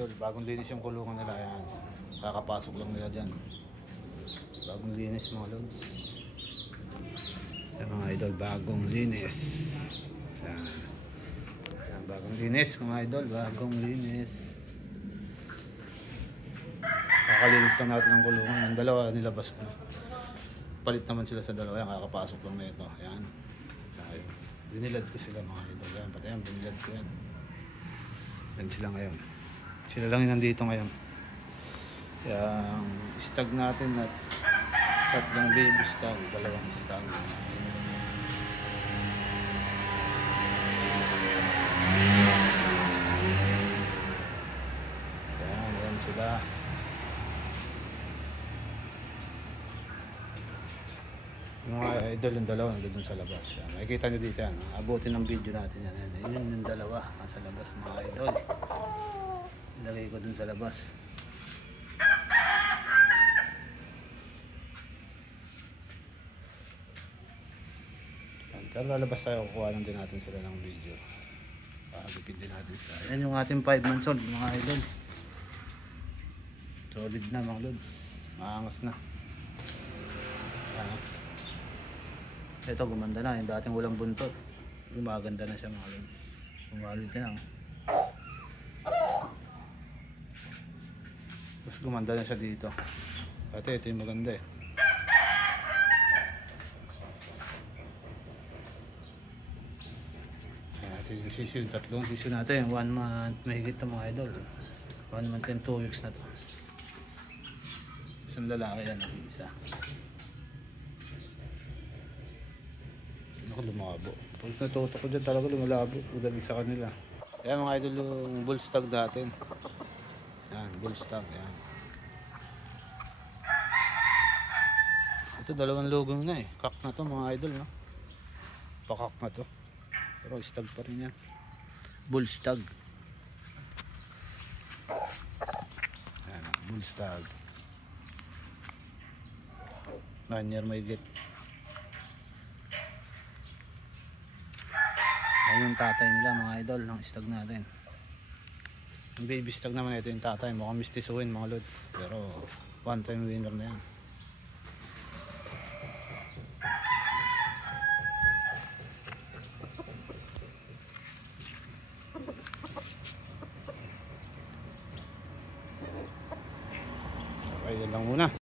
idol. Bagong linis yung kulungan nila. Ayan. Kakapasok lang nila dyan. Bagong linis mga lods. Ayan mga idol, bagong linis. Ayan. Ayan, bagong linis mga idol, bagong linis. Kakalinis lang natin ang kulungan. Yung dalawa nilabas ko. Palit naman sila sa dalawa. Ayan, kakapasok lang na ito. Ayan. Ayan. Binilad ko sila mga idol. Ayan, pati yan, binilad ko yan. Yan sila ngayon. Sila lang yung nandito ngayon. Yung stag natin at tatlong baby stag, dalawang stag. Yan sila. Yung mga idol yung dalawa nandun sa labas. Yan. Makikita nyo dito yan. Abutin ng video natin yan. Yun yung dalawa nasa labas mga idol. Ilagay ko dun sa labas. Pero lalabas tayo, kukuha lang din natin sila ng video para bigyan din natin sila. Yan yung ating 5 months old mga idol. Solid na mga lods, maangas na. Ito gumanda na, yung dating walang buntot gumaganda na siya mga lods. Gumalit na. Tapos gumanda na siya dito. Pati ito yung maganda eh. Yung sisiw, tatlong sisiw natin, 1 month mahigit na mga idol. 1 month and 2 weeks na to. Isang lalaki yan, isa. Ako lumabo. Pag natuto ko dyan talaga lumalabo. Udali sa kanila. Ayan mga idol yung bull stag natin. Ayan, bull stag. Ayan. Ito dalawang logong na eh. Kak na to mga idol, no? Pakak na to. Pero stag pa rin yan. Bull stag. Ayan, bull stag. 9 year may get. Ayan yung tatay nila mga idol ng stag natin. Yung baby stag naman ito yung tatay. Mukhang mistisuin mga lods. Pero one time winner na yan. Okay, yan lang muna.